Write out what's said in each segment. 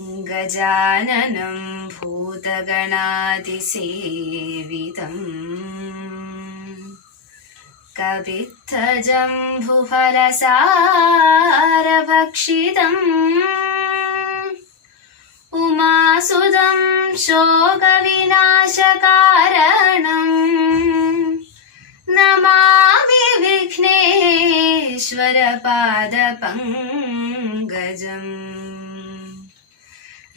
गजाननं भूतगणादिसेवितम् कवित्थजम्भुफलसारभक्षितम् उमासुदं शोकविनाशकारणम्। नमामि विघ्नेश्वरपादपङ्गजम्।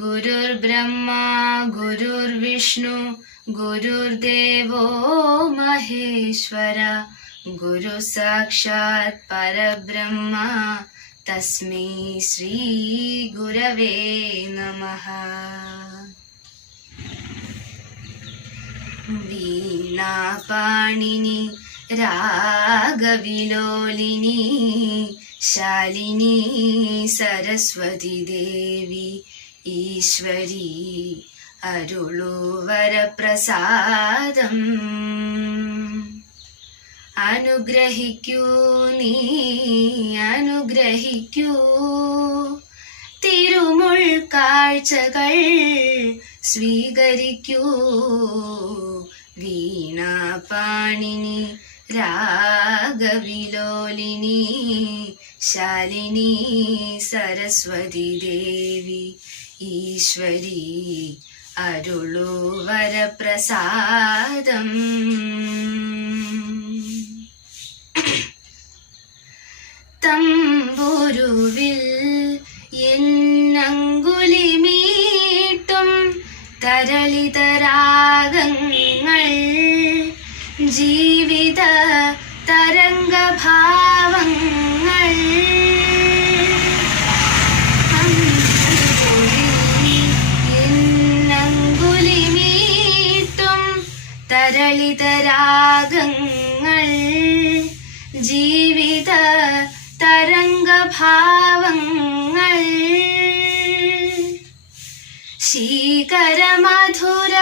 गुरुर्ब्रह्मा गुरुर्विष्णु गुरुर्देवो महेश्वर गुरु साक्षात् परब्रह्म तस्मै श्रीगुरवे नमः। वीणापाणिनि रागविलोलिनी ശാലിനി സരസ്വതി ദേവി ഈശ്വരി അരുളുവരപ്രസാദം അനുഗ്രഹിക്കൂ നീ അനുഗ്രഹിക്കൂ തിരുമുൾ കാഴ്ചകൾ സ്വീകരിക്കൂ വീണാപാണിനി രാഗവിലോലിനി ശാലിനി സരസ്വതി ദേവി ഈശ്വരി അരുളു വരപ്രസാദം. തമ്പുരുവിൽ എന്നങ്കുലി മീട്ടും തരളിതരാഗങ്ങൾ ജീവിത എന്നങ്കുലിമീട്ടും തരളിതരാഗങ്ങൾ ജീവിത തരംഗഭാവങ്ങൾ. ശീകരമധുര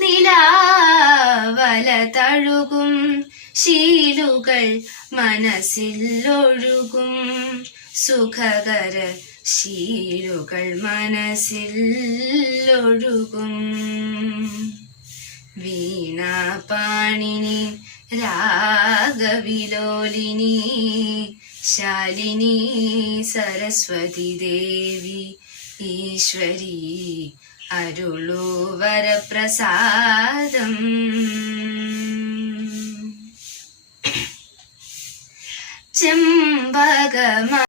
നിലാവല തഴുകും ശീലുകൾ മനസ്സിൽ ഒഴുകും സുഖകര ശീലുകൾ മനസ്സിൽ ഒഴുകും വീണാപാണിനി രാഗവിലോലിനി ശാലിനി സരസ്വതി ദേവി ഈശ്വരി അരുളു വരപ്രസാദം ചെമ്പകമ